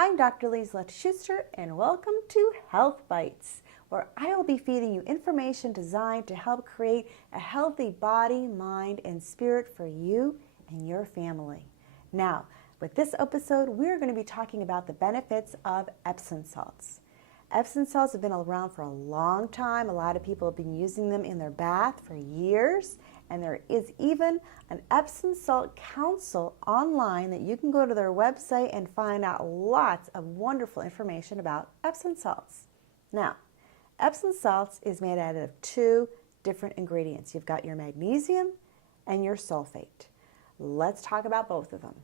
I'm Dr. Liesl Schuster, and welcome to Health Bites, where I will be feeding you information designed to help create a healthy body, mind, and spirit for you and your family. Now, with this episode, we're going to be talking about the benefits of Epsom salts. Epsom salts have been around for a long time. A lot of people have been using them in their bath for years, and there is even an Epsom Salt Council online that you can go to their website and find out lots of wonderful information about Epsom salts. Now, Epsom salts is made out of two different ingredients. You've got your magnesium and your sulfate. Let's talk about both of them.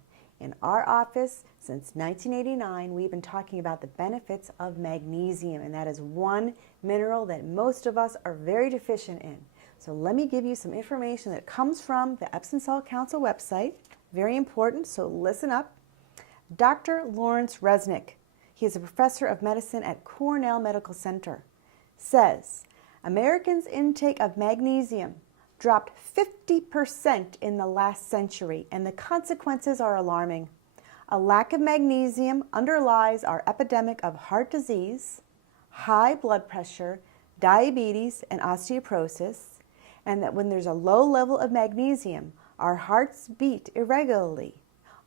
In our office, since 1989, we've been talking about the benefits of magnesium, and that is one mineral that most of us are very deficient in. So let me give you some information that comes from the Epsom Salt Council website. Very important, so listen up. Dr. Lawrence Resnick, he is a professor of medicine at Cornell Medical Center, says, Americans' intake of magnesium dropped 50% in the last century, and the consequences are alarming. A lack of magnesium underlies our epidemic of heart disease, high blood pressure, diabetes, and osteoporosis, and that when there's a low level of magnesium, our hearts beat irregularly,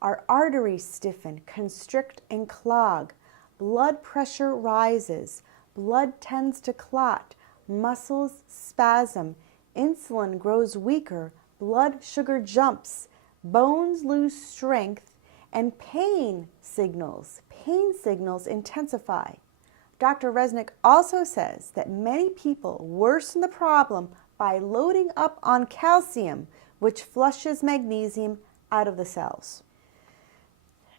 our arteries stiffen, constrict, and clog, blood pressure rises, blood tends to clot, muscles spasm, insulin grows weaker, blood sugar jumps, bones lose strength, and pain signals intensify. Dr. Resnick also says that many people worsen the problem by loading up on calcium, which flushes magnesium out of the cells.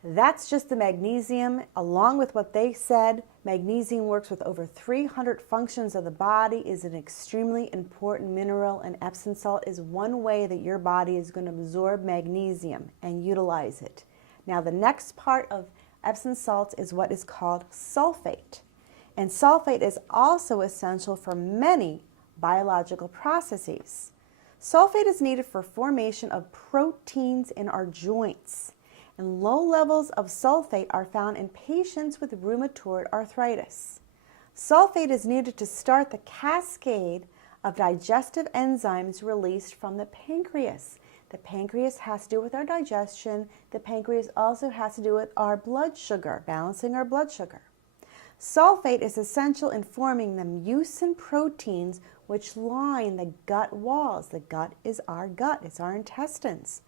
That's just the magnesium. Along with what they said, magnesium works with over 300 functions of the body, is an extremely important mineral, and Epsom salt is one way that your body is going to absorb magnesium and utilize it. Now, the next part of Epsom salts is what is called sulfate. And sulfate is also essential for many biological processes. Sulfate is needed for formation of proteins in our joints. And low levels of sulfate are found in patients with rheumatoid arthritis. Sulfate is needed to start the cascade of digestive enzymes released from the pancreas. The pancreas has to do with our digestion. The pancreas also has to do with our blood sugar, balancing our blood sugar. Sulfate is essential in forming the mucin proteins which line the gut walls. The gut, it's our intestines.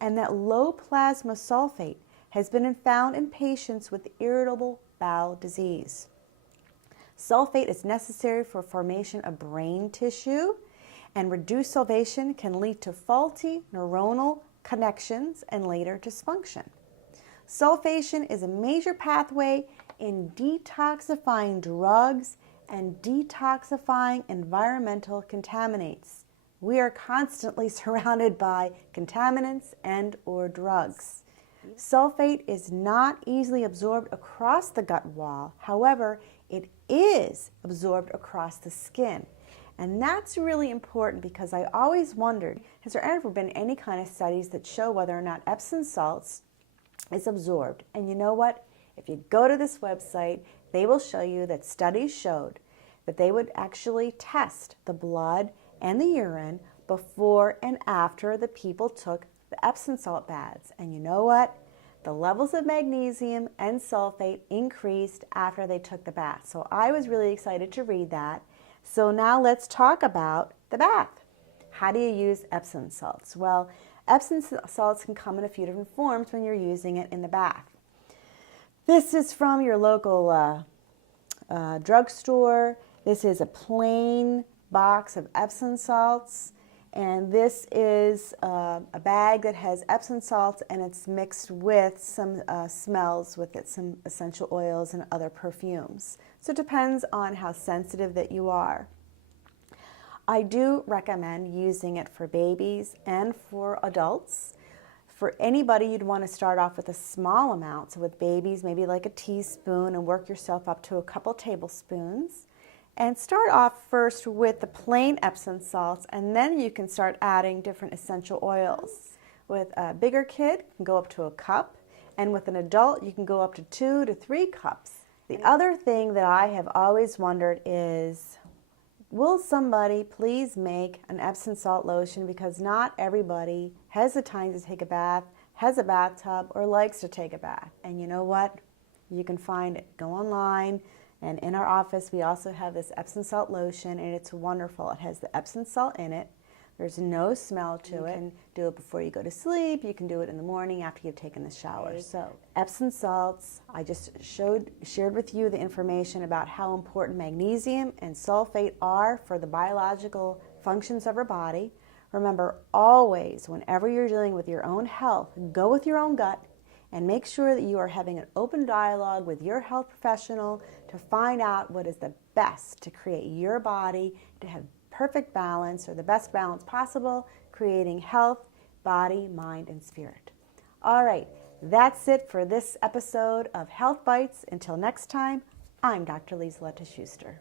And that low plasma sulfate has been found in patients with irritable bowel disease. Sulfate is necessary for formation of brain tissue, and reduced sulfation can lead to faulty neuronal connections and later dysfunction. Sulfation is a major pathway in detoxifying drugs and detoxifying environmental contaminants. We are constantly surrounded by contaminants and or drugs. Sulfate is not easily absorbed across the gut wall. However, it is absorbed across the skin. And that's really important because I always wondered, has there ever been any kind of studies that show whether or not Epsom salts is absorbed? And you know what? If you go to this website, they will show you that studies showed that they would actually test the blood and the urine before and after the people took the Epsom salt baths. And you know what? The levels of magnesium and sulfate increased after they took the bath. So I was really excited to read that. So now let's talk about the bath. How do you use Epsom salts? Well, Epsom salts can come in a few different forms when you're using it in the bath. This is from your local drugstore. This is a plain box of Epsom salts, and this is a bag that has Epsom salts, and it's mixed with some smells with it, some essential oils and other perfumes. So it depends on how sensitive that you are. I do recommend using it for babies and for adults. For anybody, you'd want to start off with a small amount. So with babies, maybe like a teaspoon, and work yourself up to a couple tablespoons. And start off first with the plain Epsom salts, and then you can start adding different essential oils. With a bigger kid, you can go up to a cup, And with an adult, you can go up to 2 to 3 cups. The other thing that I have always wondered is, will somebody please make an Epsom salt lotion, because not everybody has the time to take a bath, has a bathtub, or likes to take a bath. And you know what? You can find it. Go online, and in our office we also have this Epsom salt lotion, and it's wonderful. It has the Epsom salt in it. There's no smell to it. You can do it before you go to sleep. You can do it in the morning after you've taken the shower. So Epsom salts, I just shared with you the information about how important magnesium and sulfate are for the biological functions of our body. Remember, always, whenever you're dealing with your own health, go with your own gut and make sure that you are having an open dialogue with your health professional to find out what is the best to create your body to have perfect balance, or the best balance possible, creating health, body, mind, and spirit. All right, that's it for this episode of Health Bites. Until next time, I'm Dr. Lieselette Schuster.